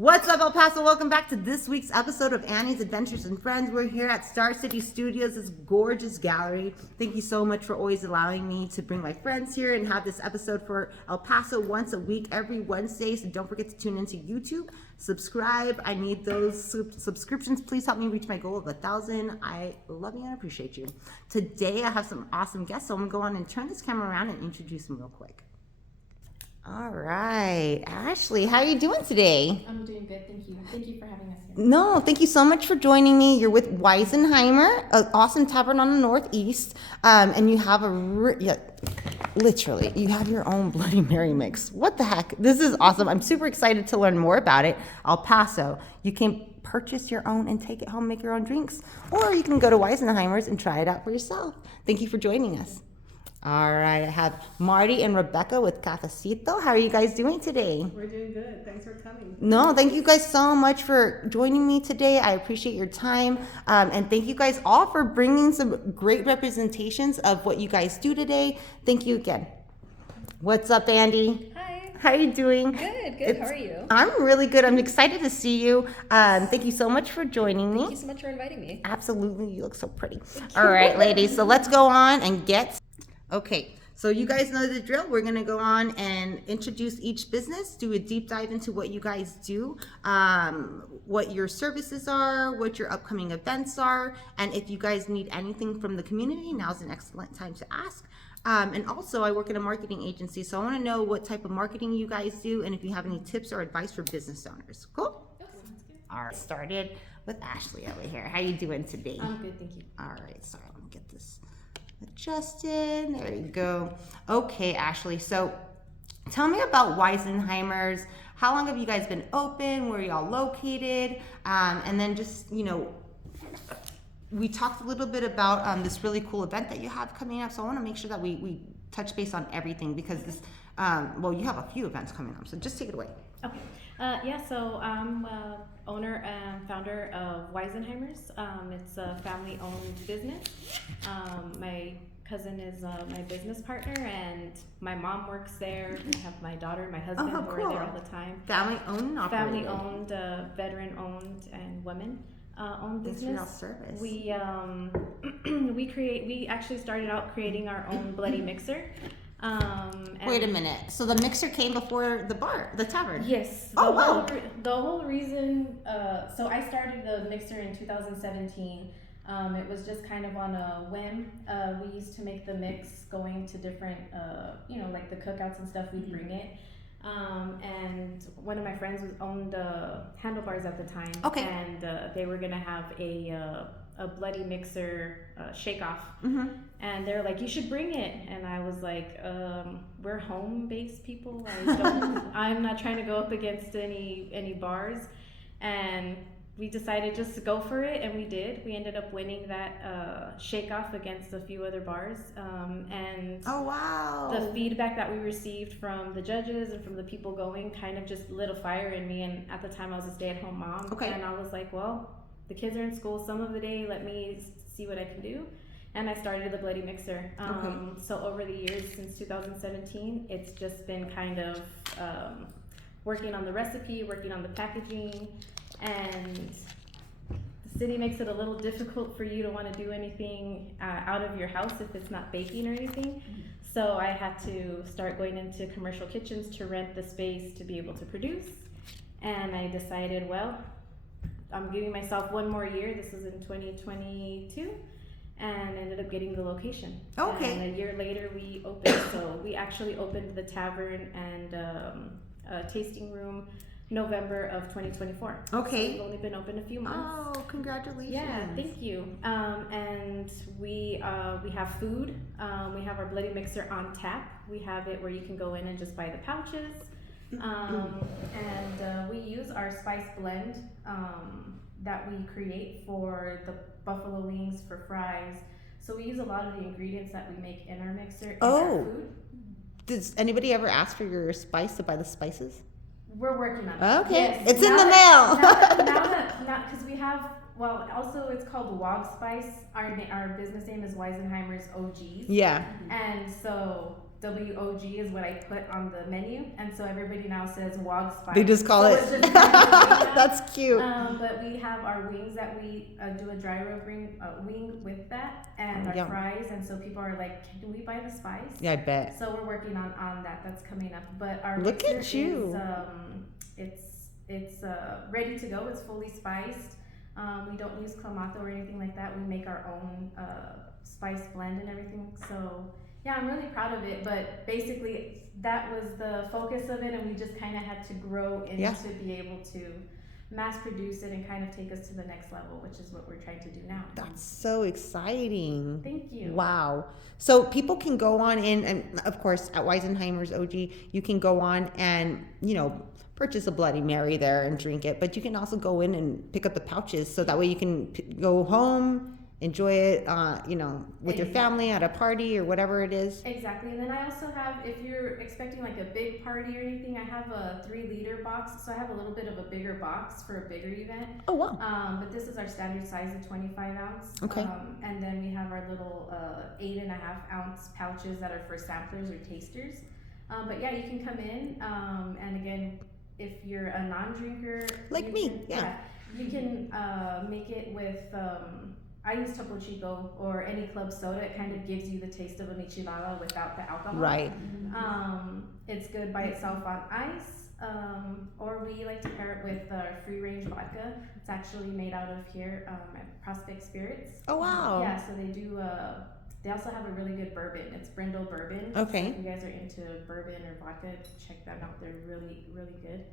What's up, El Paso? Welcome back to this week's episode of Annie's Adventures and Friends. We're here at Star City Studios, this gorgeous gallery. Thank you so much for always allowing me to bring my friends here and have this episode for El Paso once a week, every Wednesday. So don't forget to tune into YouTube. Subscribe. I need those subscriptions. Please help me reach my goal of 1,000. I love you and appreciate you. Today, I have some awesome guests, so I'm going to go on and turn this camera around and introduce them real quick. All right, Ashley, how are you doing today? I'm doing good, thank you. Thank you for having us here. No, thank you so much for joining me. You're with Weisenheimer, an awesome tavern on the Northeast, and you have literally, you have your own Bloody Mary mix. What the heck? This is awesome. I'm super excited to learn more about it. El Paso, you can purchase your own and take it home, make your own drinks, or you can go to Weisenheimer's and try it out for yourself. Thank you for joining us. All right, I have Marty and Rebecca with Cafecito. How are you guys doing today? We're doing good. Thanks for coming. No, thank you guys so much for joining me today. I appreciate your time. And thank you guys all for bringing some great representations of what you guys do today. Thank you again. What's up, Andy? Hi. How are you doing? Good. How are you? I'm really good. I'm excited to see you. Thank you so much for joining me. Thank you so much for inviting me. Absolutely. You look so pretty. All right, ladies. So let's go on and get... Okay, so you guys know the drill. We're gonna go on and introduce each business, do a deep dive into what you guys do, what your services are, what your upcoming events are, and if you guys need anything from the community, now's an excellent time to ask. And also, I work in a marketing agency, so I wanna know what type of marketing you guys do and if you have any tips or advice for business owners. Cool? All right, started with Ashley over here. How you doing today? I'm good, thank you. All right, sorry, let me get this adjusted. There you go. Okay, Ashley. So tell me about Weisenheimer's. How long have you guys been open? Where are y'all located? And then just, we talked a little bit about this really cool event that you have coming up. So I want to make sure that we touch base on everything because this, you have a few events coming up. So just take it away. Okay. So I'm owner and founder of Weisenheimer's. It's a family-owned business. My cousin is my business partner, and my mom works there. I have my daughter and my husband who are there all the time. Family-owned and operated. Family-owned, veteran-owned, and women-owned business. Thanks for your service. We actually started out creating our own bloody mixer. Wait a minute. So the mixer came before the tavern? Yes. Wow. The whole reason, so I started the mixer in 2017. It was just kind of on a whim. We used to make the mix going to different, like the cookouts and stuff, we'd bring it. And one of my friends owned Handlebars at the time. Okay. And they were going to have a bloody mixer shake-off. Mm-hmm. And they're like, you should bring it. And I was like, we're home-based people. I'm not trying to go up against any bars. And we decided just to go for it, and we did. We ended up winning that shake-off against a few other bars. And oh, wow. The feedback that we received from the judges and from the people going kind of just lit a fire in me. And at the time, I was a stay-at-home mom. Okay. And I was like, well, the kids are in school some of the day. Let me see what I can do. And I started the Bloody Mixer. So over the years, since 2017, it's just been kind of working on the recipe, working on the packaging, and the city makes it a little difficult for you to want to do anything out of your house if it's not baking or anything. Mm-hmm. So I had to start going into commercial kitchens to rent the space to be able to produce. And I decided, well, I'm giving myself one more year. This was in 2022. And ended up getting the location. Okay. And a year later we opened. So we actually opened the tavern and a tasting room November of 2024. Okay. So we've only been open a few months. Oh, congratulations. Yeah, thank you. And we have food. We have our Bloody Mixer on tap. We have it where you can go in and just buy the pouches. And we use our spice blend that we create for the buffalo wings, for fries. So we use a lot of the ingredients that we make in our mixer in our food. Does anybody ever ask for your spice to buy the spices? We're working on it. Okay. Yes. It's in the mail. Because we have, also it's called Wog Spice. Our business name is Weisenheimer's OGs. Yeah. And so WOG is what I put on the menu, and so everybody now says WOG Spice. They just call it. It's just kind of now. That's cute. But we have our wings that we do a dry rub wing with that, and our Yum. fries, and so people are like, "Can we buy the spice?" Yeah, I bet. So we're working on that. That's coming up. But our Look mixer at you. It's ready to go. It's fully spiced. We don't use clamato or anything like that. We make our own spice blend and everything. So yeah, I'm really proud of it. But basically, that was the focus of it, and we just kind of had to grow into be able to mass produce it and kind of take us to the next level, which is what we're trying to do now. That's so exciting. Thank you. Wow. So people can go on in, and of course at Weisenheimer's OG, you can go on and, purchase a Bloody Mary there and drink it, but you can also go in and pick up the pouches so that way you can go home, enjoy it, with your family at a party or whatever it is. Exactly. And then I also have, if you're expecting like a big party or anything, I have a 3-liter box. So I have a little bit of a bigger box for a bigger event. Oh, wow. But this is our standard size of 25 ounce. Okay. And then we have our little 8.5 ounce pouches that are for samplers or tasters. But yeah, you can come in. And again, if you're a non-drinker, Like me, yeah. you can make it with, I use Topo Chico or any club soda. It kind of gives you the taste of a michelada without the alcohol. Right. It's good by itself on ice, or we like to pair it with free-range vodka. It's actually made out of here at Prospect Spirits. Oh, wow. Yeah, so they do. They also have a really good bourbon. It's Brindle Bourbon. Okay. So if you guys are into bourbon or vodka, check them out. They're really, really good.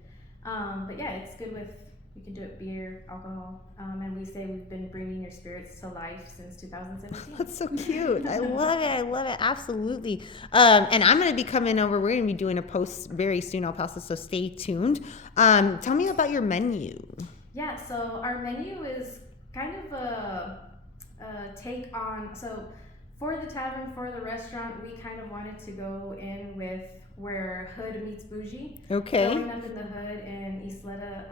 But yeah, it's good with, you can do it beer, alcohol. And we say we've been bringing your spirits to life since 2017. That's so cute. I love it. I love it. Absolutely. And I'm going to be coming over. We're going to be doing a post very soon, El Paso, so stay tuned. Tell me about your menu. Yeah, so our menu is kind of a take on, so for the tavern, for the restaurant, we kind of wanted to go in with where hood meets bougie. Okay. Growing up in the hood in Isleta,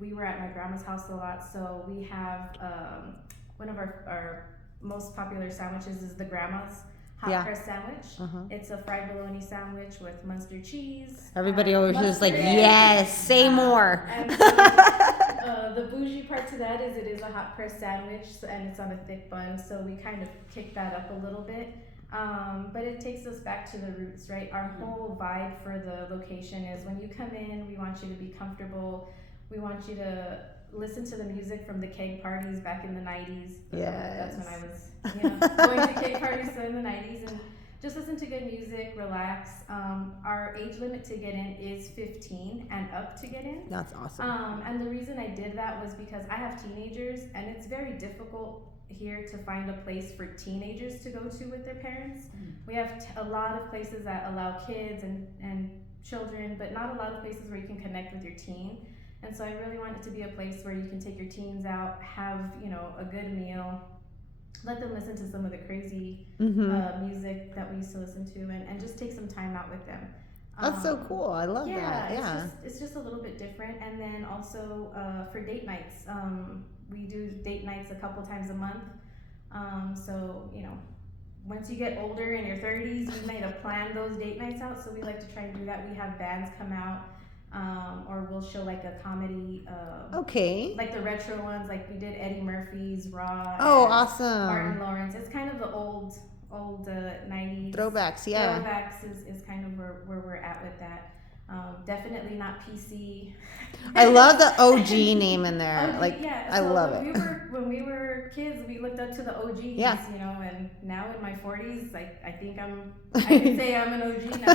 we were at my grandma's house a lot, so we have one of our most popular sandwiches is the grandma's hot press sandwich. It's a fried bologna sandwich with Munster cheese. Everybody always is like, mustard. yes, say more. And so, the bougie part to that is it is a hot press sandwich and it's on a thick bun, so we kind of kick that up a little bit. But it takes us back to the roots, right? Our whole vibe for the location is when you come in, we want you to be comfortable. We want you to listen to the music from the keg parties back in the 90s. Yes. That's when I was going to keg parties in the 90s. And just listen to good music, relax. Our age limit to get in is 15 and up to get in. That's awesome. And the reason I did that was because I have teenagers and it's very difficult here to find a place for teenagers to go to with their parents. We have a lot of places that allow kids and children, but not a lot of places where you can connect with your teen. And so I really want it to be a place where you can take your teens out, have, a good meal, let them listen to some of the crazy music that we used to listen to and just take some time out with them. That's so cool. I love that. Yeah. It's just a little bit different. And then also for date nights, we do date nights a couple times a month. So, once you get older in your 30s, you might have planned those date nights out. So we like to try and do that. We have bands come out. Or we'll show like a comedy, okay, like the retro ones, like we did Eddie Murphy's Raw. Oh, awesome. Martin Lawrence. It's kind of the old 90s. Throwbacks, yeah. Throwbacks is kind of where we're at with that. Definitely not PC. I love the OG name in there. OG, yeah. I love it. When we were kids, we looked up to the OGs, and now in my 40s, I think I can say I'm an OG now.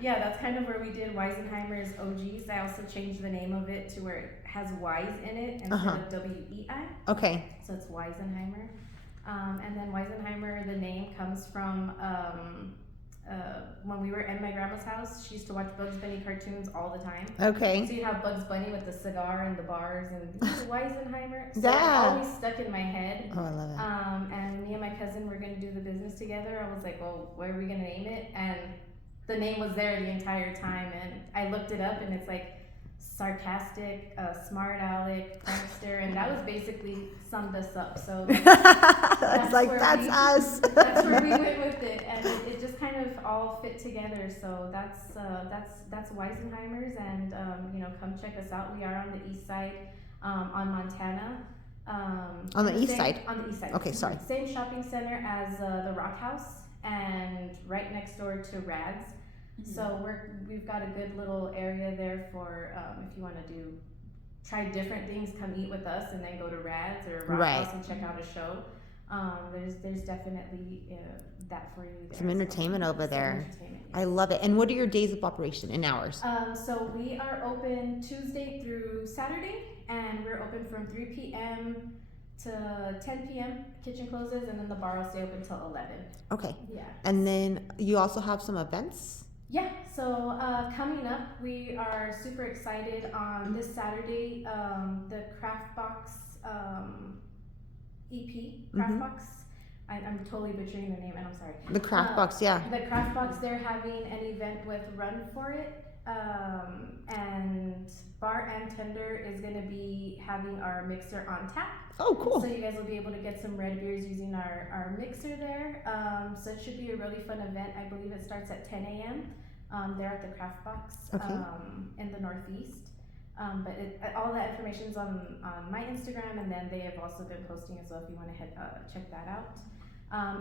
Yeah, that's kind of where we did Weisenheimer's OGs. I also changed the name of it to where it has Wise in it instead of WEI. Okay. So it's Weisenheimer. And then Weisenheimer, the name comes from when we were at my grandma's house, she used to watch Bugs Bunny cartoons all the time. Okay. So you have Bugs Bunny with the cigar and the bars and Weisenheimer. So Yeah. it always stuck in my head. Oh, I love it. And me and my cousin were going to do the business together. I was like, well, what are we going to name it? And the name was there the entire time. And I looked it up and it's like sarcastic, smart aleck, prankster, and that was basically summed us up. So That's like, where that's us. that's where we went with it, and it just kind of all fit together. So that's Weisenheimer's, and come check us out. We are on the east side, on Montana. On the east side? On the east side. Okay, sorry. Same shopping center as the Rock House, and right next door to Rad's. So we've got a good little area there for if you want to try different things, come eat with us, and then go to Rad's or Rock House and check out a show. There's definitely that for you there. Some entertainment over there. Entertainment, yes. I love it. And what are your days of operation in hours? So we are open Tuesday through Saturday, and we're open from 3 p.m. to 10 p.m. Kitchen closes, and then the bar will stay open till 11. Okay. Yeah. And then you also have some events? Yeah, so coming up, we are super excited on this Saturday, the Craft Box EP, Craft Box. I'm totally butchering the name, and I'm sorry. The Craft Box, yeah. The Craft Box, they're having an event with Run For It, and Bar and Tender is going to be having our mixer on tap. Oh, cool. So you guys will be able to get some red beers using our mixer there. So it should be a really fun event. I believe it starts at 10 a.m. There at the Craft Box in the Northeast. But all that information's on my Instagram, and then they have also been posting as well if you want to check that out.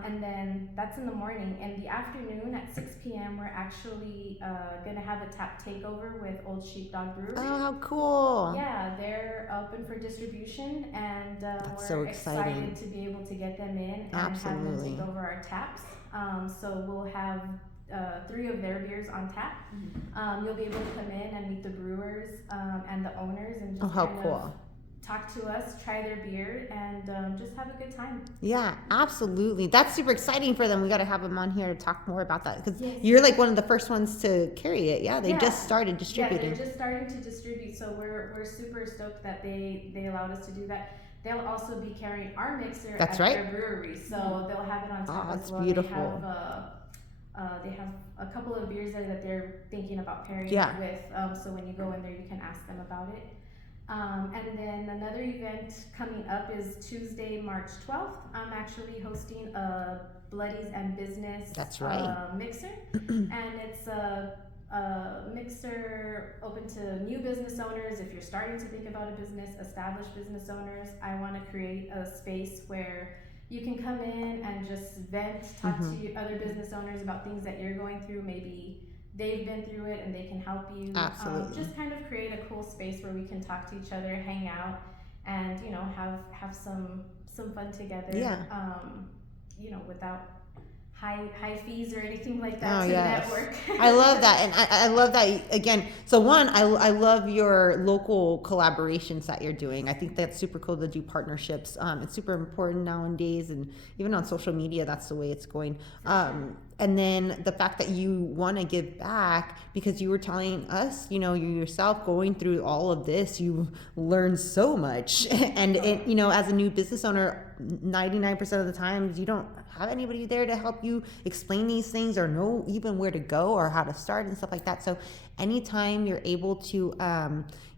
And then that's in the morning. In the afternoon at 6 p.m., we're actually going to have a tap takeover with Old Sheepdog Brewery. Oh, how cool. Yeah, they're open for distribution, and we're so exciting. excited to be able to get them in and Absolutely. have them take over our taps. So we'll have 3 of their beers on tap. You'll be able to come in and meet the brewers and the owners, and just how kind cool. of talk to us, try their beer, and just have a good time. Yeah, absolutely. That's super exciting for them. We got to have them on here to talk more about that, because Yes. you're like one of the first ones to carry it. Yeah, they just started distributing. Yeah, they're just starting to distribute, so we're super stoked that they allowed us to do that. They'll also be carrying our mixer at their brewery, so they'll have it on tap as well. Beautiful. They have a couple of beers there that they're thinking about pairing it with, so when you go in there, you can ask them about it. And then another event coming up is Tuesday, March 12th. I'm actually hosting a Bloodies and Business mixer, and it's a mixer open to new business owners. If you're starting to think about a business, established business owners, I want to create a space where you can come in and just vent, talk to other business owners about things that you're going through. Maybe they've been through it and they can help you. Absolutely. Just kind of create a cool space where we can talk to each other, hang out, and have some fun together. Yeah. Without high fees or anything like that to network. I love that, and I love that again. So one, I love your local collaborations that you're doing. I think that's super cool to do partnerships. It's super important nowadays, and even on social media, that's the way it's going. And then the fact that you want to give back, because you were telling us, you yourself going through all of this, you learned so much. And as a new business owner, 99% of the times you don't have anybody there to help you explain these things or know even where to go or how to start and stuff like that. So anytime you're able to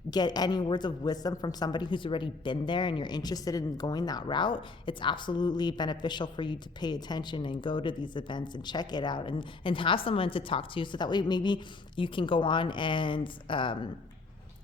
get any words of wisdom from somebody who's already been there and you're interested in going that route, it's absolutely beneficial for you to pay attention and go to these events and check it out and have someone to talk to, so that way maybe you can go on and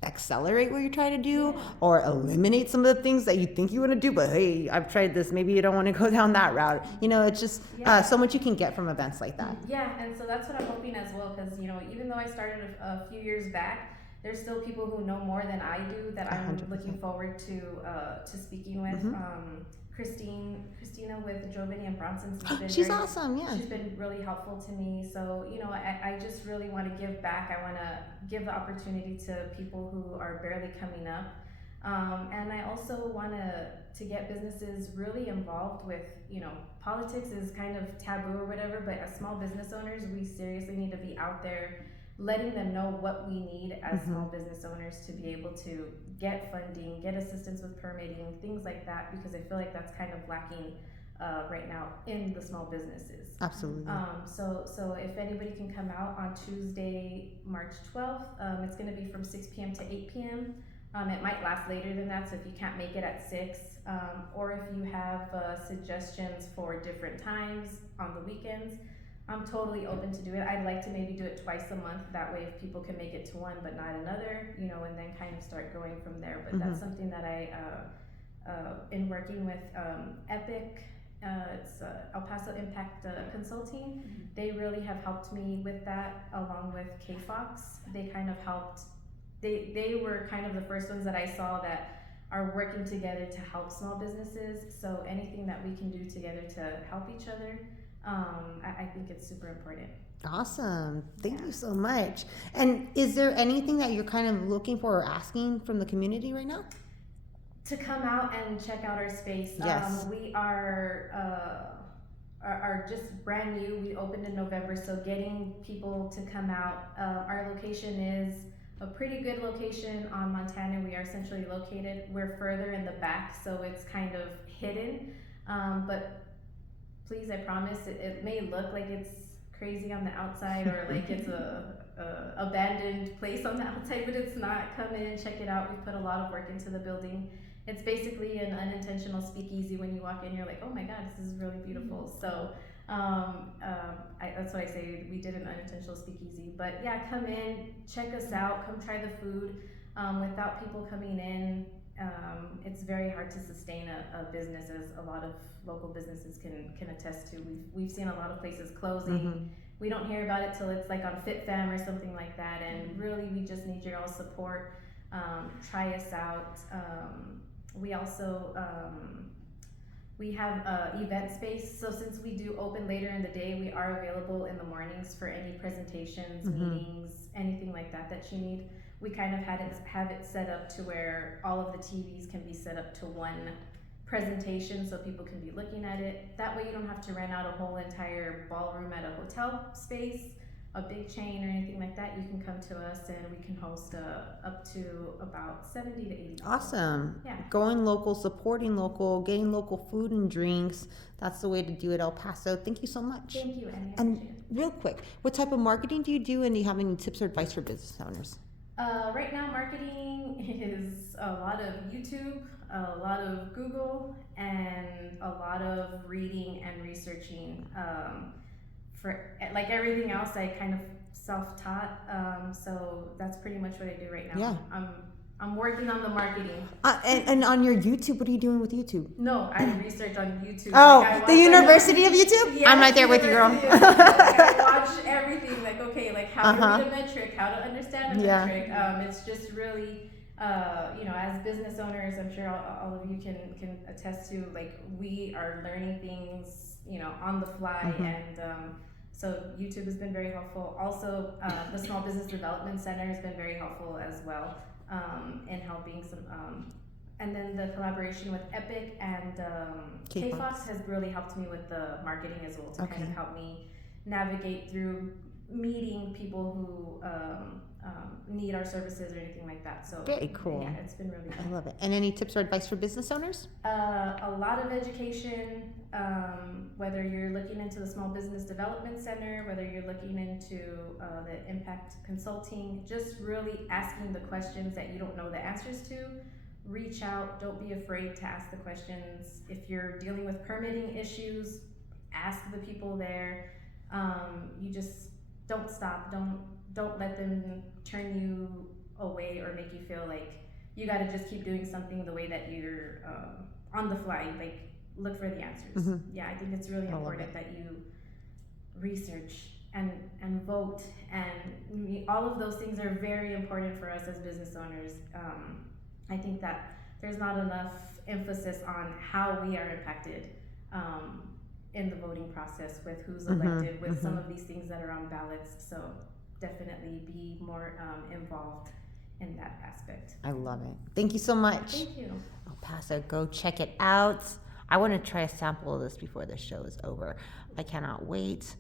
accelerate what you're trying to do, or eliminate some of the things that you think you want to do, but hey, I've tried this, maybe you don't want to go down that route. It's just so much you can get from events like that. Yeah, and so that's what I'm hoping as well, because even though I started a few years back, there's still people who know more than I do that I'm 100%. Looking forward to speaking with. Christina with Giovanni and Bronson. She's awesome, yeah. She's been really helpful to me. So, I just really want to give back. I want to give the opportunity to people who are barely coming up. And I also want to get businesses really involved with, politics is kind of taboo or whatever, but as small business owners, we seriously need to be out there letting them know what we need as small business owners to be able to get funding, get assistance with permitting, things like that, because I feel like that's kind of lacking right now in the small businesses. Absolutely. So if anybody can come out on Tuesday, March 12th, it's going to be from 6 p.m. to 8 p.m. It might last later than that, so if you can't make it at 6, or if you have suggestions for different times on the weekends, I'm totally open to do it. I'd like to maybe do it twice a month. That way, if people can make it to one but not another, and then kind of start going from there. But that's something that I, in working with Epic, it's El Paso Impact Consulting. They really have helped me with that, along with KFox. They kind of helped. They were kind of the first ones that I saw that are working together to help small businesses. So anything that we can do together to help each other, I think it's super important. Awesome. Thank you so much. And is there anything that you're kind of looking for or asking from the community right now? To come out and check out our space. Yes. We are just brand new. We opened in November, so getting people to come out. Our location is a pretty good location on Montana. We are centrally located. We're further in the back, so it's kind of hidden. But please, I promise, it may look like it's crazy on the outside or like it's a abandoned place on the outside, but it's not. Come in and check it out. We put a lot of work into the building. It's basically an unintentional speakeasy. When you walk in, you're like, oh my God, this is really beautiful. So that's what I say. We did an unintentional speakeasy. But yeah, come in, check us out, come try the food. Without people coming in, it's very hard to sustain a business, as a lot of local businesses can attest to. We've seen a lot of places closing. We don't hear about it till it's like on FitFam or something like that. And really, we just need your all support. Try us out. We also we have event space, so since we do open later in the day, we are available in the mornings for any presentations, meetings, anything like that you need. We kind of have it set up to where all of the TVs can be set up to one presentation, so people can be looking at it. That way you don't have to rent out a whole entire ballroom at a hotel space, a big chain or anything like that. You can come to us and we can host up to about 70 to 80 people. Awesome. Yeah. Going local, supporting local, getting local food and drinks. That's the way to do it, El Paso. Thank you so much. Thank you, Annie. And real quick, what type of marketing do you do, and do you have any tips or advice for business owners? Right now, marketing is a lot of YouTube, a lot of Google, and a lot of reading and researching. For like everything else, I kind of self-taught, so that's pretty much what I do right now. Yeah. I'm working on the marketing. And on your YouTube, what are you doing with YouTube? No, I research on YouTube. Oh, like the University of YouTube? Yes, I'm right there with you, girl. I watch everything, like, okay, like how to read a metric, how to understand a metric. It's just really, as business owners, I'm sure all of you can attest to, like, we are learning things, on the fly, and so YouTube has been very helpful. Also, the Small Business Development Center has been very helpful as well, in helping some, and then the collaboration with Epic and KFox has really helped me with the marketing as well, to kind of help me navigate through meeting people who need our services or anything like that. So very cool. Yeah, it's been really fun. I love it. And any tips or advice for business owners? A lot of education, whether you're looking into the Small Business Development Center, whether you're looking into the Impact Consulting, just really asking the questions that you don't know the answers to. Reach out, don't be afraid to ask the questions. If you're dealing with permitting issues, ask the people there. You just don't stop, don't let them turn you away or make you feel like you got to just keep doing something the way that you're on the fly. Like, look for the answers. Yeah, I think it's really important that you research and vote, and all of those things are very important for us as business owners. I think that there's not enough emphasis on how we are impacted in the voting process, with who's elected, with some of these things that are on ballots. So definitely be more involved in that aspect. I love it. Thank you so much. Thank you. El Paso, go check it out. I want to try a sample of this before the show is over. I cannot wait.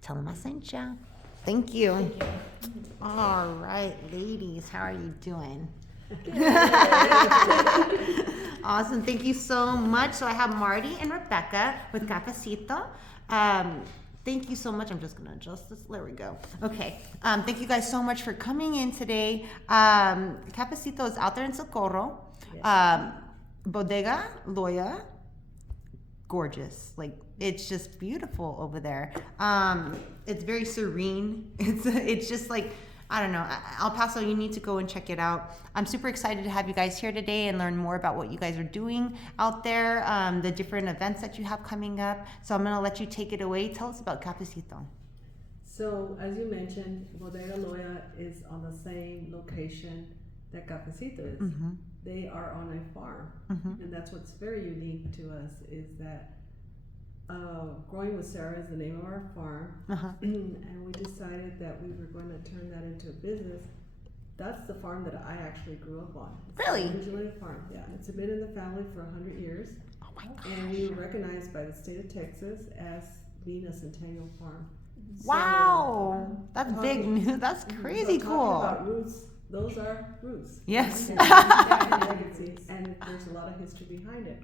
Tell them I sent you. Thank you. Thank you. All right, ladies, how are you doing? Awesome. Thank you so much. So I have Marty and Rebecca with Cafecito. Thank you so much. I'm just going to adjust this. There we go. Okay. Thank you guys so much for coming in today. Cafecito is out there in Socorro. Yes. Bodega Loya. Gorgeous. Like, it's just beautiful over there. It's very serene. It's just like, I don't know, El Paso, you need to go and check it out. I'm super excited to have you guys here today and learn more about what you guys are doing out there, the different events that you have coming up. So I'm going to let you take it away. Tell us about Cafecito. So, as you mentioned, Bodega Loya is on the same location that Cafecito is. Mm-hmm. They are on a farm, Mm-hmm. and that's what's very unique to us is that Growing with Sarah is the name of our farm, Uh-huh. and we decided that we were going to turn that into a business. That's the farm that I actually grew up on. It's Really? Originally a farm, yeah. It's been in the family for 100 years, Oh my and we gosh. were recognized by the state of Texas as being a centennial farm. Wow. So, That's talking- big news. That's crazy so talking cool. about roots, those are roots. Yes. And legacies, and there's a lot of history behind it.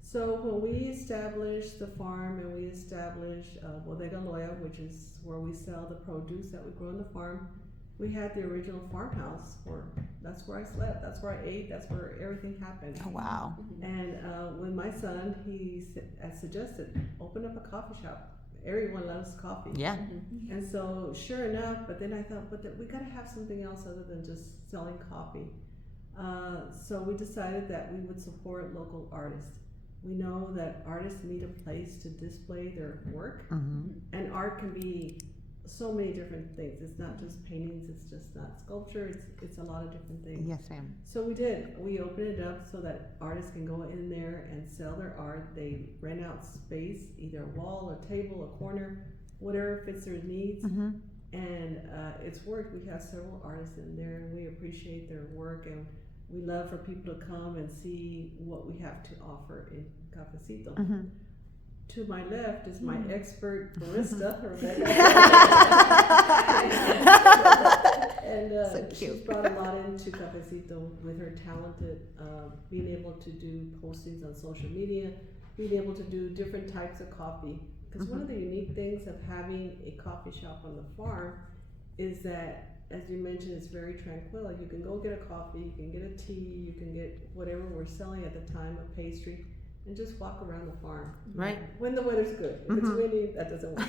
So when we established the farm and we established Bodega Loya, which is where we sell the produce that we grow on the farm, we had the original farmhouse that's where I slept, that's where I ate, that's where everything happened. Oh, wow. And when my son, suggested, open up a coffee shop. Everyone loves coffee. Yeah. And so, sure enough, but then I thought, we gotta have something else other than just selling coffee. So we decided that we would support local artists. We know that artists need a place to display their work, Mm-hmm. and art can be so many different things. It's not just paintings, it's just not sculpture, it's a lot of different things. Yes, ma'am. So we did. We opened it up so that artists can go in there and sell their art. They rent out space, either a wall, a table, a corner, whatever fits their needs. Mm-hmm. And it's worked. We have several artists in there, and we appreciate their work, and we love for people to come and see what we have to offer in Cafecito. Mm-hmm. To my left is my expert barista, Rebecca. And So she's cute. brought a lot into Cafecito with her talented, being able to do postings on social media, being able to do different types of coffee. Because one of the unique things of having a coffee shop on the farm is that, as you mentioned, it's very tranquil. You can go get a coffee, you can get a tea, you can get whatever we're selling at the time, a pastry, and just walk around the farm. Right. When the weather's good. If it's Mhm. windy, that doesn't work.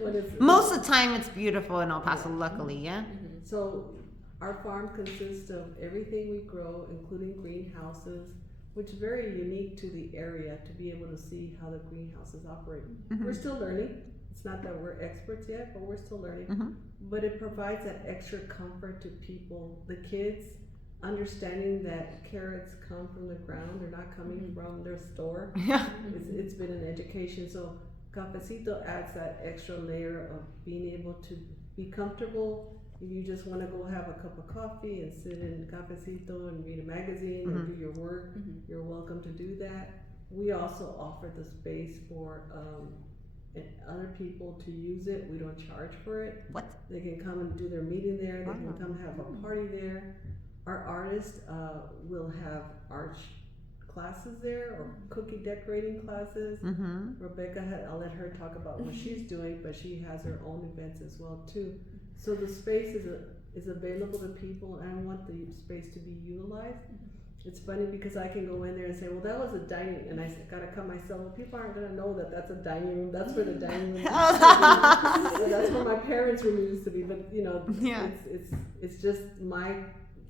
When it's, Most of the time, it's beautiful in El Paso, luckily, yeah? So our farm consists of everything we grow, including greenhouses, which is very unique to the area to be able to see how the greenhouses operate. Mhm. We're still learning. It's not that we're experts yet, but we're still learning. Mhm. But it provides that extra comfort to people, the kids, understanding that carrots come from the ground, they're not coming from their store. Yeah. It's been an education. So Cafecito adds that extra layer of being able to be comfortable. If you just want to go have a cup of coffee and sit in Cafecito and read a magazine or do your work, you're welcome to do that. We also offer the space for other people to use it. We don't charge for it. What? They can come and do their meeting there. They can Wow. come have a party there. Our artists will have art classes there or cookie decorating classes. Mm-hmm. Rebecca, I'll let her talk about what she's doing, but she has her own events as well too. So the space is available to people, and I want the space to be utilized. It's funny because I can go in there and say, well, that was a dining, and I gotta come myself. Well, people aren't gonna know that that's a dining room. That's where the dining room used to be. So that's where my parents' room used to be. But you know, Yeah. it's just my.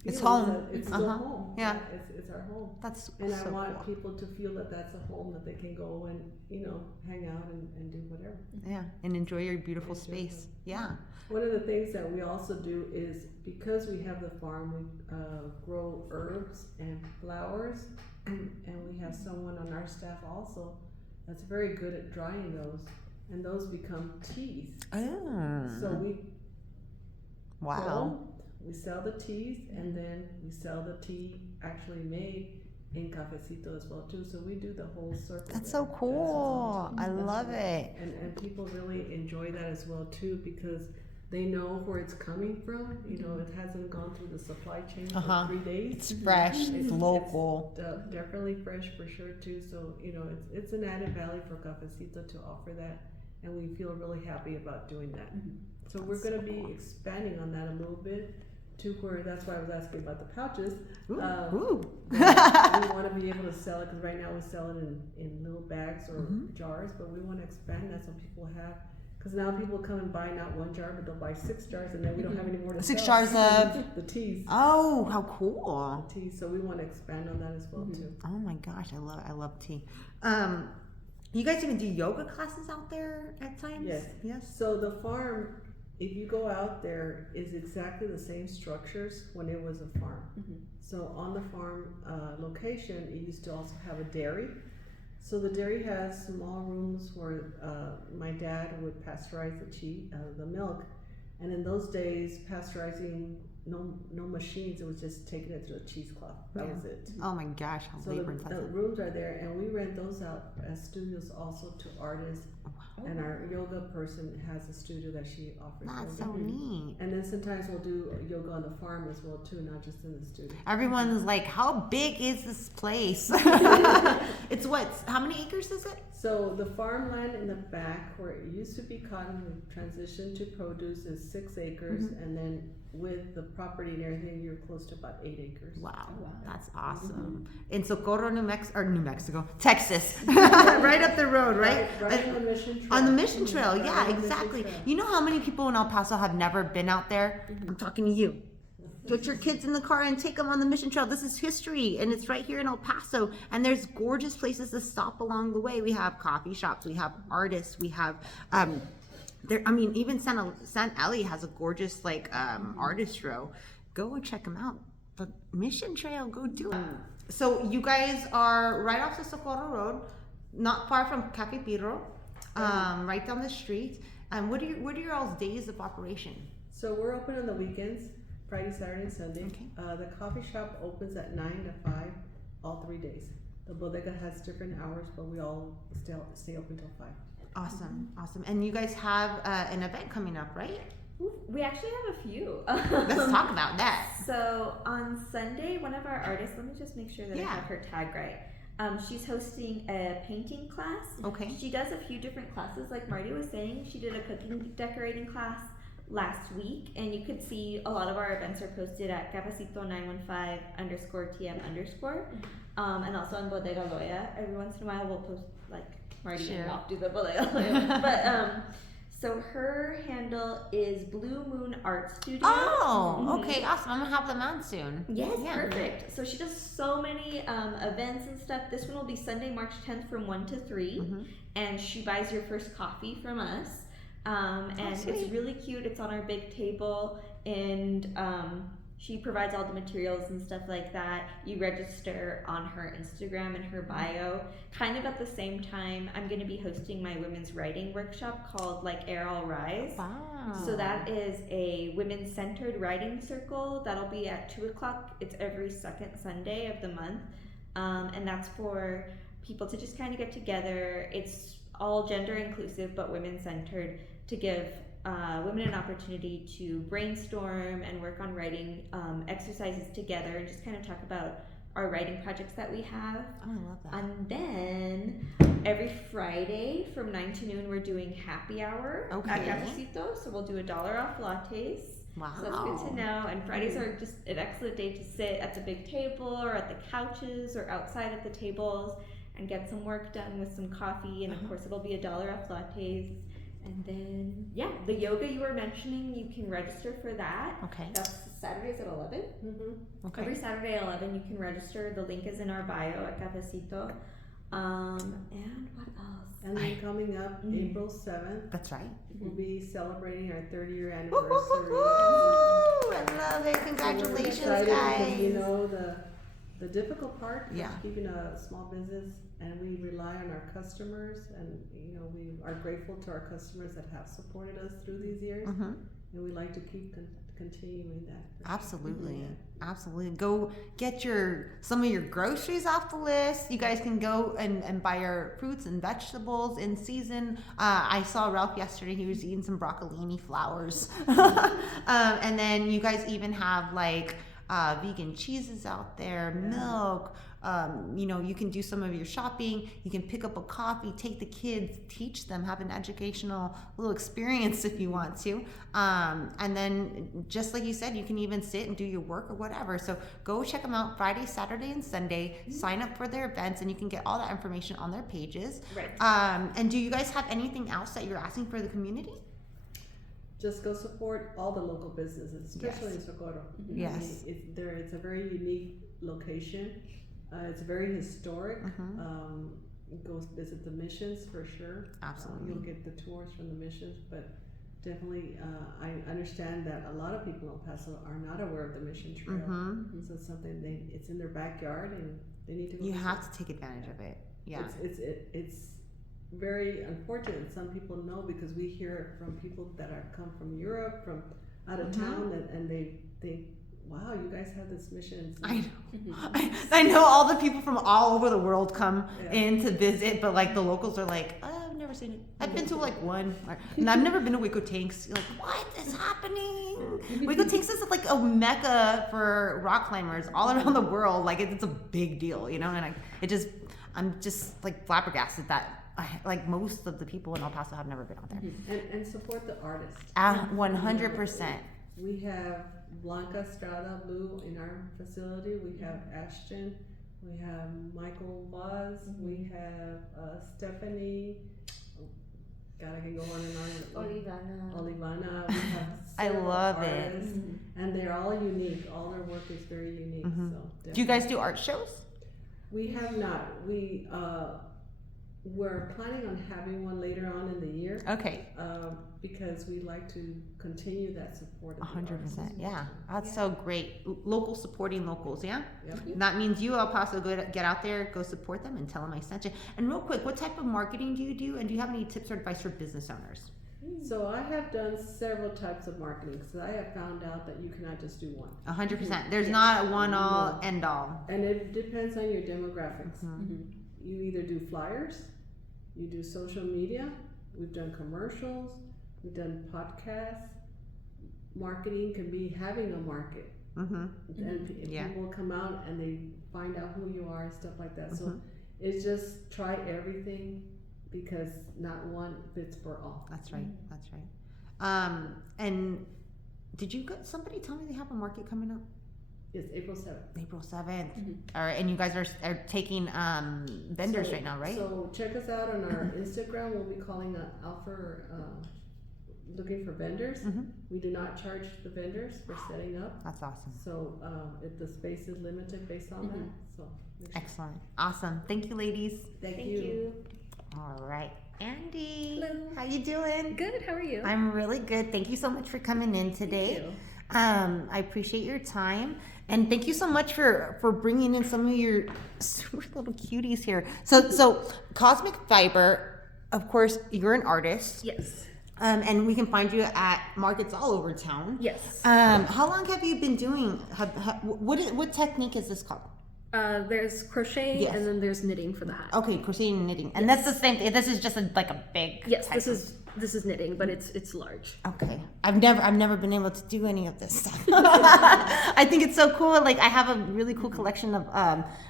It's feeling home. that It's still Uh-huh. home. Yeah. It's our home. That's And so I want cool. people to feel that that's a home that they can go and, hang out and do whatever. Yeah, and enjoy your beautiful Enjoy space. Yeah. One of the things that we also do is, because we have the farm, we grow herbs and flowers, and we have someone on our staff also that's very good at drying those, and those become teas. Oh. So we Wow. grow, we sell the teas, and then we sell the tea actually made in Cafecito as well too. So we do the whole circle. That's there so cool. I That's love right. it. And people really enjoy that as well too, because they know where it's coming from. You know, it hasn't gone through the supply chain for Uh-huh. 3 days. It's fresh. It's local. It's definitely fresh for sure too. So you know, it's an added value for Cafecito to offer that, and we feel really happy about doing that. So we're going to be expanding on that a little bit to where that's why I was asking about the pouches. Ooh. We want to be able to sell it because right now we sell it in little bags or jars, but we want to expand that so people have. Because now people come and buy not one jar, but they'll buy 6 jars, and then we don't have any more to 6 sell. jars of the teas. Oh, how cool! Tea, so we want to expand on that as well too. Oh my gosh, I love tea. You guys even do yoga classes out there at times? Yes. Yes. So the farm, if you go out there, is exactly the same structures when it was a farm. So on the farm location, it used to also have a dairy. So the dairy has small rooms where my dad would pasteurize the milk, and in those days, pasteurizing no machines. It was just taking it through a cheesecloth. That was it. Oh my gosh, how So labor the intensive. rooms are there, and we rent those out as studios also to artists. And our yoga person has a studio that she offers. That's yoga. so neat. And then sometimes we'll do yoga on the farm as well too, not just in the studio. Everyone's like, how big is this place? It's what? How many acres is it? So the farmland in the back, where it used to be cotton, we transitioned to produce, is 6 acres, and then with the property and everything, you're close to about 8 acres. Wow, wow. that's awesome. In Socorro, New Mexico, Texas, right up the road, right? Right on the mission trail. On the Mission Trail, Right yeah, on the mission exactly. trail. You know how many people in El Paso have never been out there? I'm talking to you. Get your kids in the car and take them on the Mission Trail. This is history, and it's right here in El Paso. And there's gorgeous places to stop along the way. We have coffee shops, we have artists, we have even San Eli has a gorgeous artist row. Go and check them out. The Mission Trail, go do it. So you guys are right off the Socorro Road, not far from Cafe Pirro, right down the street. And what are your all's days of operation? So we're open on the weekends, Friday, Saturday, and Sunday. Okay. The coffee shop opens at 9 to 5, all 3 days. The bodega has different hours, but we all stay open till 5. Awesome. And you guys have an event coming up, right? We actually have a few. Let's talk about that. So on Sunday, one of our artists, let me just make sure that I have her tag right. She's hosting a painting class. Okay. She does a few different classes. Like Marty was saying, she did a cooking decorating class last week, and you could see a lot of our events are posted at Capacito915_TM_. And also on Bodega Loya. Every once in a while we'll post Marty and I'll do the Bodega Loya. But so her handle is Blue Moon Art Studio. Oh, okay, awesome. I'm gonna have them on soon. Yes, perfect. So she does so many events and stuff. This one will be Sunday, March 10th from 1 to 3. And she buys your first coffee from us. And it's really cute. It's on our big table, and she provides all the materials and stuff like that. You register on her Instagram and her bio. Kind of at the same time, I'm going to be hosting my women's writing workshop called Air All Rise. Wow. So that is a women-centered writing circle. That'll be at 2 o'clock. It's every second Sunday of the month. And that's for people to just kind of get together. It's all gender inclusive, but women-centered, to give women an opportunity to brainstorm and work on writing exercises together, and just kind of talk about our writing projects that we have. Oh, I love that. And then every Friday from 9 to noon, we're doing happy hour at Cafecito. So we'll do $1 off lattes. Wow. So that's good to know. And Fridays are just an excellent day to sit at the big table or at the couches or outside at the tables and get some work done with some coffee. And of course, it'll be $1 off lattes. And then, the yoga you were mentioning, you can register for that. Okay. That's Saturdays at 11. Okay. Every Saturday at 11, you can register. The link is in our bio at Cafecito. And what else? And then coming up, April 7th, That's right. we'll be celebrating our 30-year Woo, anniversary. woo, woo, woo. I love it. Congratulations, So we're excited because, guys. the difficult part is Yeah. keeping a small business, and we rely on our customers, and we are grateful to our customers that have supported us through these years, and we like to continuing that. Absolutely. Yeah. Absolutely. Go get some of your groceries off the list. You guys can go and buy your fruits and vegetables in season. I saw Ralph yesterday. He was eating some broccolini flowers. And then you guys even have like vegan cheeses out there, milk. You can do some of your shopping. You can pick up a coffee, take the kids, teach them, have an educational little experience if you want to. And then, just like you said, you can even sit and do your work or whatever. So go check them out Friday, Saturday, and Sunday. Sign up for their events, and you can get all that information on their pages. Right. And do you guys have anything else that you're asking for the community? Just go support all the local businesses, especially in Socorro. Yes. It's a very unique location. It's very historic. Go visit the missions for sure. Absolutely. You'll get the tours from the missions, but definitely I understand that a lot of people in El Paso are not aware of the mission trail. So it's something it's in their backyard and they need to go. You visit. have to take advantage of it. Yeah. It's very unfortunate. Some people know because we hear it from people that are come from Europe, from out of town, and they think, wow, you guys have this mission. I know. I know all the people from all over the world come in to visit, but like the locals are like, oh, I've never seen it. I've been to like one, and I've never been to Hueco Tanks. Like, what is happening? Hueco Tanks is like a mecca for rock climbers all around the world. Like it's a big deal, and I'm just like flabbergasted that like most of the people in El Paso have never been out there. And support the artists. 100%. We have Blanca Strada Blue in our facility. We have Ashton. We have Michael Vaz. We have Stephanie. God, I can go on and on. Olivana. We have I several love it. artists, and they're all unique. All their work is very unique. So Do you guys do art shows? we have not. We're planning on having one later on in the year. Okay. Because we like to continue that support. Of the 100%. artists. Yeah. That's so great. Local supporting locals. Yeah. Yep. That means you, El Paso, get out there, go support them, and tell them I sent you. And real quick, what type of marketing do you do? And do you have any tips or advice for business owners? So I have done several types of marketing because I have found out that you cannot just do one. 100%. There's not a one-all, end-all. And it depends on your demographics. You either do flyers, you do social media, we've done commercials, we've done podcasts. Marketing can be having a market. And people come out and they find out who you are and stuff like that. So it's just try everything because not one fits for all. That's right. That's right. And did somebody tell me they have a market coming up? It's April 7th. April 7th. All right. And you guys are taking vendors right now, right? So check us out on our Instagram. We'll be calling out for looking for vendors. We do not charge the vendors for setting up. That's awesome. So if the space is limited based on that. So Excellent. Awesome. Thank you, ladies. Thank you. All right. Andy. Hello. How you doing? Good. How are you? I'm really good. Thank you so much for coming in today. Thank you. I appreciate your time. And thank you so much for bringing in some of your super little cuties here. So Cosmic Fiber, of course, you're an artist. Yes. And we can find you at markets all over town. Yes. How long have you been doing? What technique is this called? There's crocheting Yes. and then there's knitting for the hat. Okay, crocheting and knitting, and that's the same thing. This is just like a big. Yes, type this is knitting, but it's large. Okay, I've never been able to do any of this stuff. I think it's so cool. Like I have a really cool collection of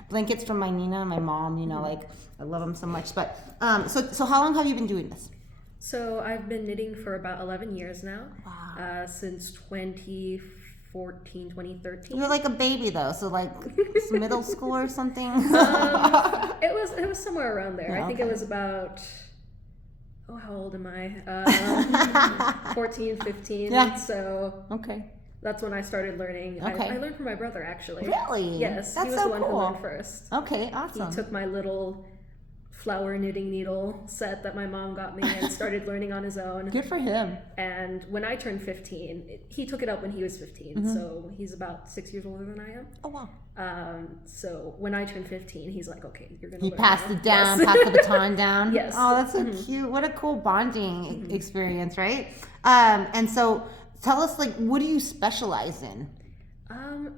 blankets from my Nina and my mom. Like I love them so much. But so how long have you been doing this? So I've been knitting for about 11 years now. Wow. Since 2014, 2013. You're like a baby though, so like middle school or something. It was somewhere around there. Yeah, I think okay. it was about. Oh, how old am I? 14, 15. Yeah. So Okay. that's when I started learning. Okay. I learned from my brother, actually. Really? Yes. That's he was so the one cool. who learned first. Okay, awesome. He took my little flower knitting needle set that my mom got me and started learning on his own. Good for him. And when I turned 15, he took it up when he was 15. So he's about 6 years older than I am. Oh wow. So when I turned 15, he's like, okay, you're going to He learn passed now. it down, Yes. passed the baton down. Yes. Oh, that's so cute. What a cool bonding experience, right? And so tell us, like, what do you specialize in?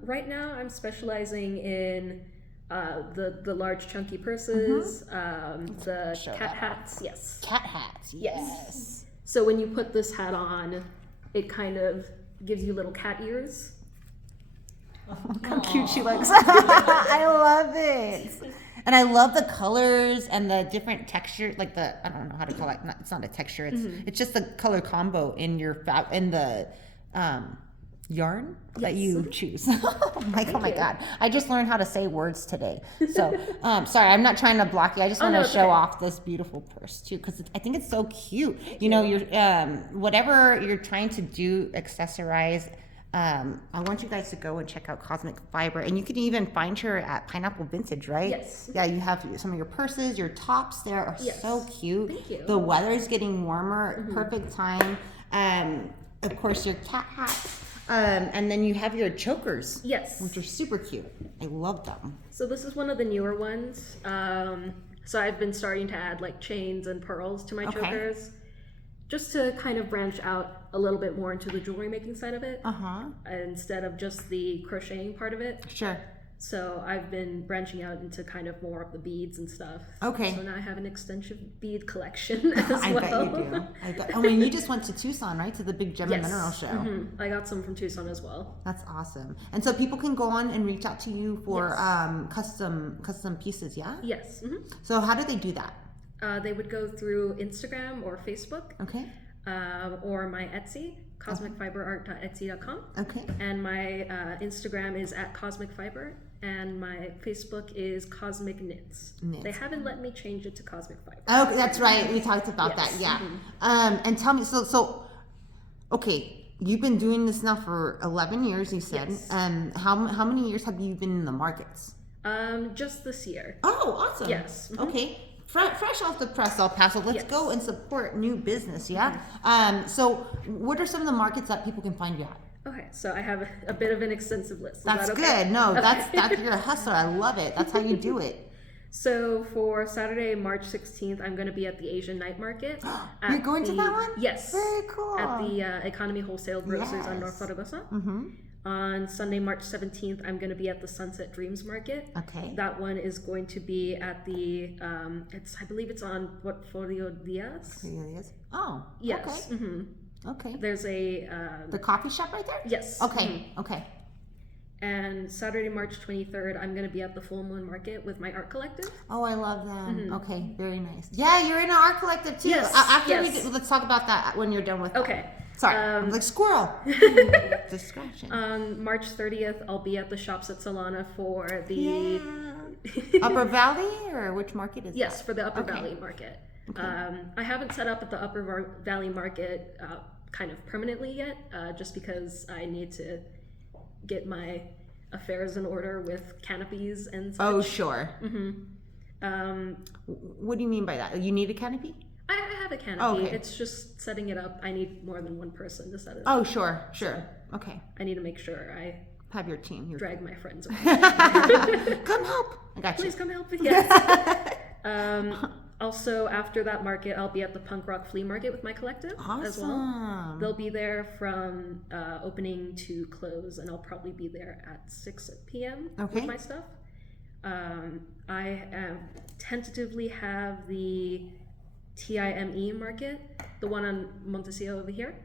Right now, I'm specializing in the large chunky purses, the Show cat that hats. Yes. Cat hats. Yes. So when you put this hat on, it kind of gives you little cat ears. How cute she looks. I love it. And I love the colors and the different texture, like I don't know how to call it. It's not a texture. It's just the color combo in your in the yarn that you choose. Oh my God. I just learned how to say words today. So, sorry, I'm not trying to block you. I just want to show off this beautiful purse too, because I think it's so cute. You know, you're whatever you're trying to do, accessorize. I want you guys to go and check out Cosmic Fiber, and you can even find her at Pineapple Vintage, right? Yes. Yeah, you have some of your purses, your tops there are so cute. Thank you. The weather is getting warmer, perfect time. Of course, your cat hats, and then you have your chokers. Yes. Which are super cute. I love them. So this is one of the newer ones. So I've been starting to add like chains and pearls to my chokers, just to kind of branch out a little bit more into the jewelry making side of it, instead of just the crocheting part of it. Sure. So I've been branching out into kind of more of the beads and stuff. Okay. So now I have an extensive bead collection as I well. bet you do. I mean, you just went to Tucson, right? To the big Gem and Mineral Show. I got some from Tucson as well. That's awesome. And so people can go on and reach out to you for custom pieces, yeah? Yes. So how do they do that? They would go through Instagram or Facebook. Okay. Or my Etsy, cosmicfiberart.etsy.com. Okay. And my Instagram is at Cosmic Fiber, and my Facebook is Cosmic Knits. They haven't let me change it to Cosmic Fiber. Oh, that's right. We talked about that. Yeah. And tell me, so okay, you've been doing this now for 11 years, you said. Yes. How many years have you been in the markets? Just this year. Oh, awesome. Yes. Okay. Fresh off the press, El Paso. Let's go and support new business, yeah? So what are some of the markets that people can find you at? Okay, so I have a bit of an extensive list. Is That's that okay? good. No, that's you're a hustler. I love it. That's how you do it. So for Saturday, March 16th, I'm going to be at the Asian Night Market. You're going to that one? Yes. Very cool. At the Economy Wholesale Grocers on North Zaragoza. On Sunday, March 17th, I'm going to be at the Sunset Dreams Market. Okay. That one is going to be at the, I believe it's on Portfolio Diaz. Oh, Yes. okay. Okay. There's a... the coffee shop right there? Yes. Okay, okay. And Saturday, March 23rd, I'm going to be at the Full Moon Market with my art collective. Oh, I love them. Okay, very nice. Yeah, you're in an art collective too. Yes, Let's talk about that when you're done with that. Okay. Sorry, I'm like squirrel. Distraction. On March 30th, I'll be at the Shops at Solana for the... Upper Valley, or which market is Yes, that? for the Upper Valley Market. Okay. I haven't set up at the Upper Valley Market kind of permanently yet, just because I need to get my affairs in order with canopies and such. Oh, sure. What do you mean by that? You need a canopy? I have a canopy. Okay. It's just setting it up. I need more than one person to set it up. Oh, sure. Okay. I need to make sure I Have your team. drag my friends around. Come help. I got you. Please come help. Yes. Also, after that market, I'll be at the Punk Rock Flea Market with my collective as well. Awesome. They'll be there from opening to close, and I'll probably be there at 6 p.m. with my stuff. I tentatively have the TIME market, the one on Montecillo over here.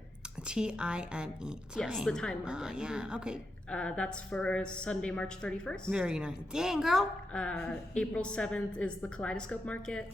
TIME. Yes, the Time market. Oh, yeah, okay. That's for Sunday, March 31st. Very nice. Dang, girl. April 7th is the Kaleidoscope market.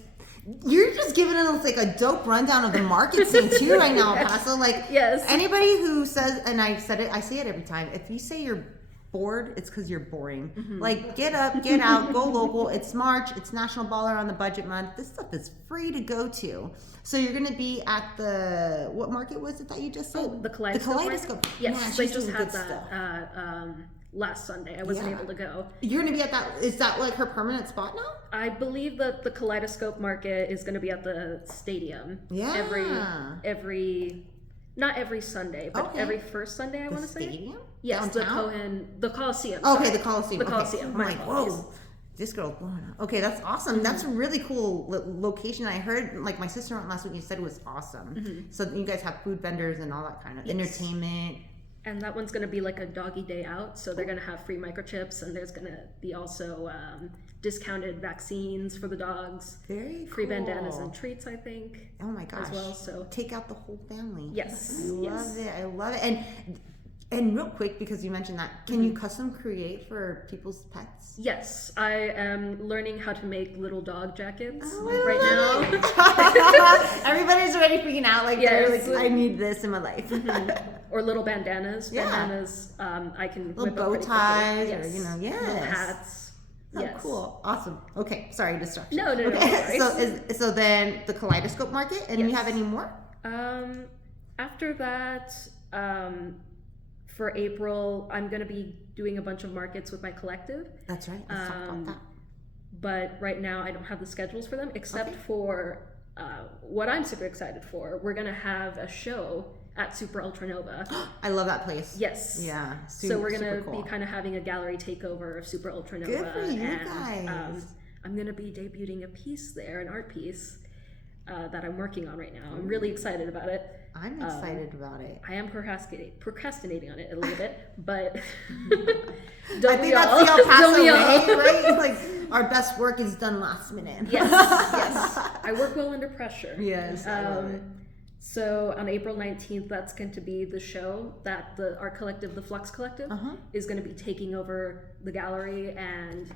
You're just giving us like a dope rundown of the market scene too right now, Paso. Like, Yes. Anybody who says, and I say it every time, if you say you're bored, it's because you're boring. Like, get up, get out, go local. It's March. It's National Baller on the Budget Month. This stuff is free to go to. So you're going to be at the, what market was it that you just said? Oh, the Kaleidoscope. The Kaleidoscope. Yes, Yeah, they she's just doing had good stuff. that last Sunday. I wasn't able to go. You're going to be at that, is that like her permanent spot now? I believe that the Kaleidoscope market is going to be at the stadium. Yeah. Every not every Sunday, but every first Sunday, I want to say. Stadium? Yes, Downtown? the Coliseum. Okay, sorry. the Coliseum. The Okay. Coliseum. I'm My like, apologies. whoa. This girl's blowing up. Okay, that's awesome. That's a really cool location. I heard, like, my sister went last week. You said it was awesome. So you guys have food vendors and all that kind of entertainment. And that one's going to be like a doggy day out. So they're going to have free microchips, and there's going to be also discounted vaccines for the dogs. Very cool. Free bandanas and treats, I think. Oh my gosh. As well, so take out the whole family. Yes. I love it. I love it. And real quick, because you mentioned that, can you custom create for people's pets? Yes, I am learning how to make little dog jackets now. Everybody's already freaking out. Like, they're like, I need this in my life. Or little bandanas. Yeah. Bandanas, I can little whip bow up ties, yes. or Little hats. Oh, cool. Awesome. Okay, sorry, distraction. No, Okay. So then the Kaleidoscope Market, and you have any more? After that, for April, I'm going to be doing a bunch of markets with my collective. That's right. Let's talk about that. But right now, I don't have the schedules for them, except for what I'm super excited for. We're going to have a show at Super Ultra Nova. I love that place. Yes. Yeah. So we're going to be kind of having a gallery takeover of Super Ultra Nova. Good for you guys. I'm going to be debuting a piece there, an art piece that I'm working on right now. I'm really excited about it. I'm excited about it. I am procrastinating on it a little bit, but I think that's the El Paso way, right? Like, our best work is done last minute. Yes, yes. I work well under pressure. Yes, I love it. So on April 19th, that's going to be the show that our collective, the Flux Collective, is going to be taking over the gallery and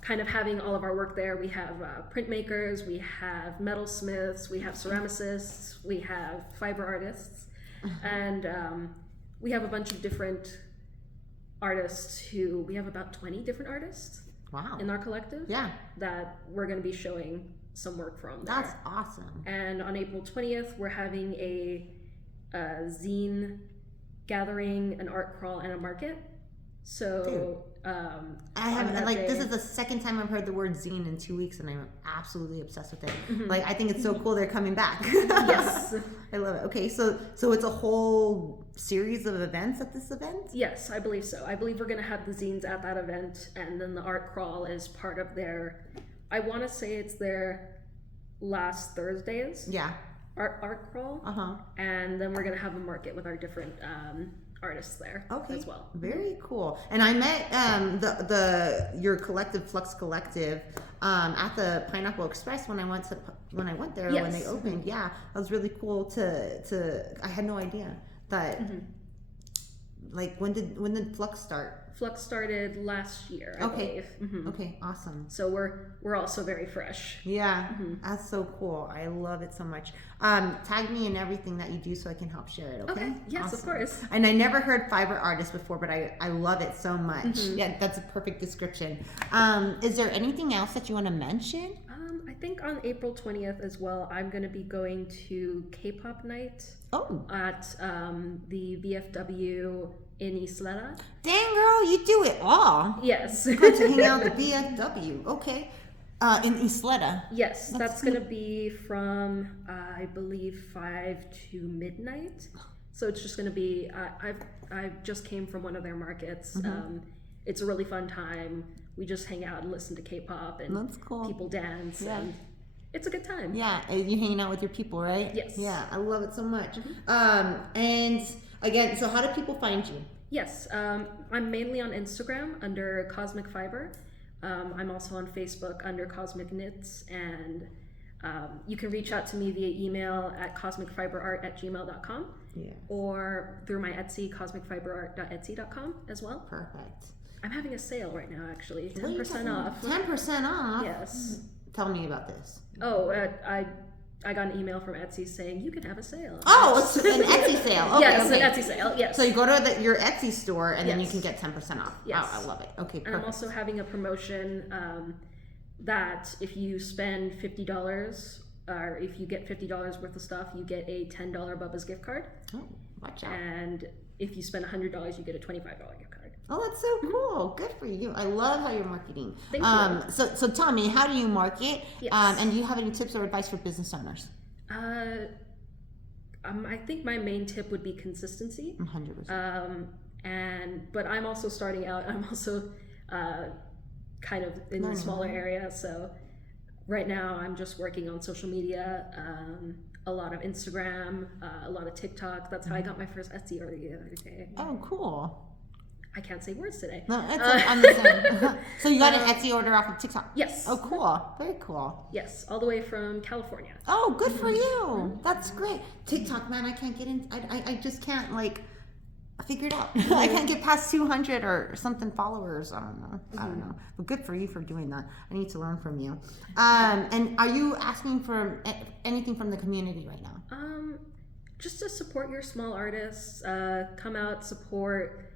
kind of having all of our work there. We have printmakers, we have metalsmiths, we have ceramicists, we have fiber artists, and we have a bunch of different artists we have about 20 different artists in our collective that we're going to be showing some work from there. That's awesome. And on April 20th, we're having a zine gathering, an art crawl, and a market. So I haven't, like, this is the second time I've heard the word zine in 2 weeks, and I'm absolutely obsessed with it. Like, I think it's so cool they're coming back. Yes. I love it. Okay, so it's a whole series of events at this event? Yes, I believe so. I believe we're going to have the zines at that event, and then the art crawl is part of their, I want to say it's their last Thursdays. Yeah. Art crawl. And then we're going to have a market with our different artists there as well. Very cool. And I met your collective, Flux Collective, at the Pineapple Express when I went there when they opened. Yeah, that was really cool to I had no idea that like when did Flux start? Flux started last year, I believe. Okay, awesome. So we're also very fresh. Yeah, that's so cool. I love it so much. Tag me in everything that you do so I can help share it, okay? Yes, awesome. Of course. And I never heard fiber artist before, but I love it so much. Yeah, that's a perfect description. Is there anything else that you want to mention? I think on April 20th as well, I'm going to be going to K-pop night at the VFW in Isleta. Dang, girl, you do it all. Yes. Good to hang out at the VFW. Okay. In Isleta. Yes, that's going to be from, I believe, 5 to midnight. So it's just going to be, I just came from one of their markets. It's a really fun time. We just hang out and listen to K-pop, and that's cool. People dance. Yeah. And it's a good time. Yeah, you hanging out with your people, right? Yes. Yeah, I love it so much. And again, so how do people find you? Yes, I'm mainly on Instagram under Cosmic Fiber. I'm also on Facebook under Cosmic Knits, and you can reach out to me via email at cosmicfiberart@gmail.com or through my Etsy, cosmicfiberart.etsy.com as well. Perfect. I'm having a sale right now, actually, 10% off. 10% off? Yes. Tell me about this. Oh, I got an email from Etsy saying you can have a sale. Oh, it's an Etsy sale. Okay, yes, an Etsy sale, yes. So you go to your Etsy store and then you can get 10% off. Yes. Oh, I love it. Okay, perfect. And I'm also having a promotion that if you spend $50 or if you get $50 worth of stuff, you get a $10 Bubba's gift card. Oh, watch out. And if you spend $100, you get a $25 gift card. Oh, that's so cool. Good for you. I love how you're marketing. Thank you. So tell me, how do you market? Yes. And do you have any tips or advice for business owners? I think my main tip would be consistency. 100%. But I'm also starting out. I'm also kind of in a smaller area. So right now I'm just working on social media, a lot of Instagram, a lot of TikTok. That's how I got my first Etsy order the other day. Oh, cool. I can't say words today. No, it's like, I'm the same. So you got an Etsy order off of TikTok? Yes. Oh, cool. Very cool. Yes, all the way from California. Oh, good for you. That's great. TikTok, man, I can't get in. I just can't, like, figure it out. I can't get past 200 or something followers. I don't know. But good for you for doing that. I need to learn from you. And are you asking for anything from the community right now? Just to support your small artists. Come out, support.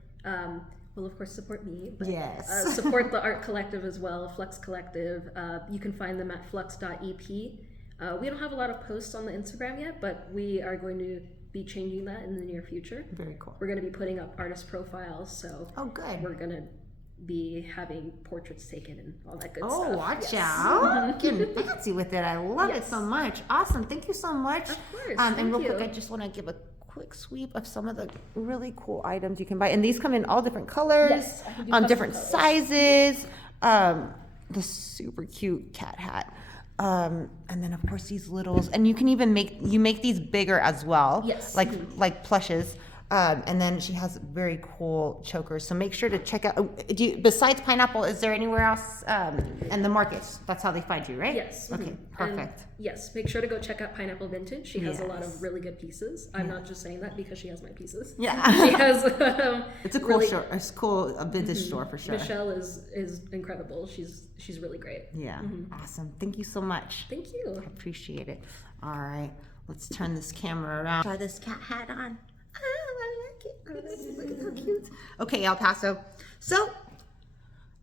Well, of course, support me. But, yes. Support the art collective as well, Flux Collective. You can find them at flux.ep. We don't have a lot of posts on the Instagram yet, but we are going to be changing that in the near future. Very cool. We're going to be putting up artist profiles, so good. We're going to be having portraits taken and all that good stuff. Oh, watch out. Getting fancy with it. I love it so much. Awesome. Thank you so much. Of course. And real quick, I just want to give a quick sweep of some of the really cool items you can buy. And these come in all different colors, Yes, I can do different colors. sizes. The super cute cat hat. And then of course these littles, and you can even make these bigger as well. Yes. Like plushes. And then she has very cool chokers. So make sure to check out. Besides Pineapple, is there anywhere else? And the markets. That's how they find you, right? Yes. Okay. Perfect. And yes, make sure to go check out Pineapple Vintage. She has a lot of really good pieces. I'm not just saying that because she has my pieces. Yeah. She has. It's a cool store. It's cool. A vintage store for sure. Michelle is incredible. She's really great. Yeah. Awesome. Thank you so much. Thank you. I appreciate it. All right. Let's turn this camera around. Try this cat hat on. I like it. Look at how cute. Okay, El Paso. So,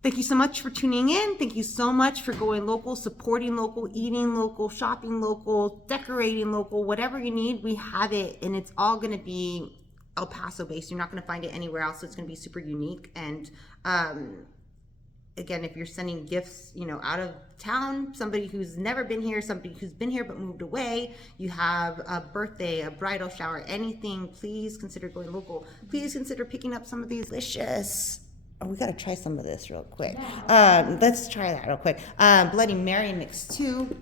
thank you so much for tuning in. Thank you so much for going local, supporting local, eating local, shopping local, decorating local, whatever you need, we have it. And it's all going to be El Paso based. You're not going to find it anywhere else. So it's going to be super unique. And again, if you're sending gifts, out of town, somebody who's never been here, somebody who's been here but moved away, you have a birthday, a bridal shower, anything, please consider going local. Please consider picking up some of these delicious. Oh, we got to try some of this real quick. Let's try that real quick. Bloody Mary mix 2.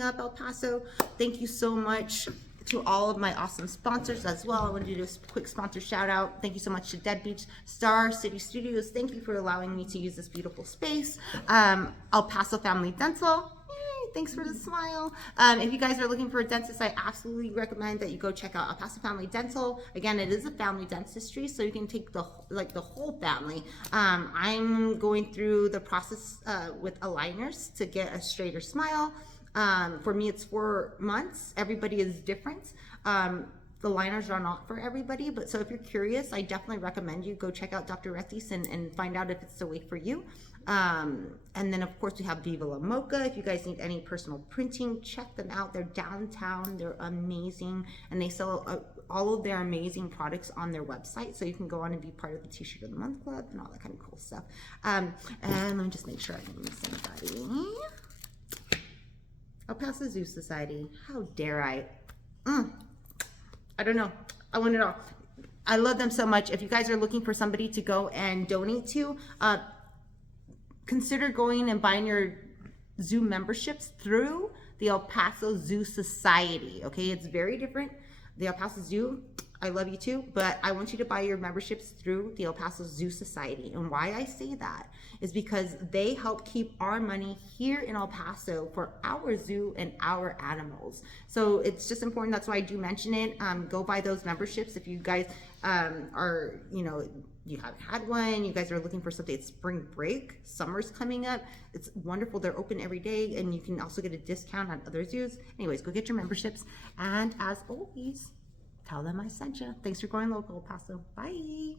Up El Paso. Thank you so much to all of my awesome sponsors as well. I want to do a quick sponsor shout out. Thank you so much to Deadbeach Star City Studios. Thank you for allowing me to use this beautiful space. El Paso Family Dental. Yay, thanks for the smile. If you guys are looking for a dentist, I absolutely recommend that you go check out El Paso Family Dental. Again, it is a family dentistry, so you can take the whole family. I'm going through the process with aligners to get a straighter smile. For me, it's 4 months. Everybody is different. The liners are not for everybody, but so if you're curious, I definitely recommend you go check out Dr. Retis and find out if it's the way for you. And then of course we have Viva La Mocha. If you guys need any personal printing, check them out. They're downtown. They're amazing, and they sell all of their amazing products on their website, so you can go on and be part of the T-shirt of the month club and all that kind of cool stuff. And let me just make sure I didn't miss anybody. El Paso Zoo Society. How dare I? I don't know. I want it all. I love them so much. If you guys are looking for somebody to go and donate to, consider going and buying your zoo memberships through the El Paso Zoo Society. Okay, it's very different. The El Paso Zoo, I love you too, but I want you to buy your memberships through the El Paso Zoo Society. And why I say that is because they help keep our money here in El Paso for our zoo and our animals. So it's just important. That's why I do mention it. Go buy those memberships if you guys are, you haven't had one, you guys are looking for something. It's spring break, summer's coming up. It's wonderful. They're open every day, and you can also get a discount on other zoos. Anyways, go get your memberships. And as always, tell them I sent you. Thanks for going local, El Paso. Bye.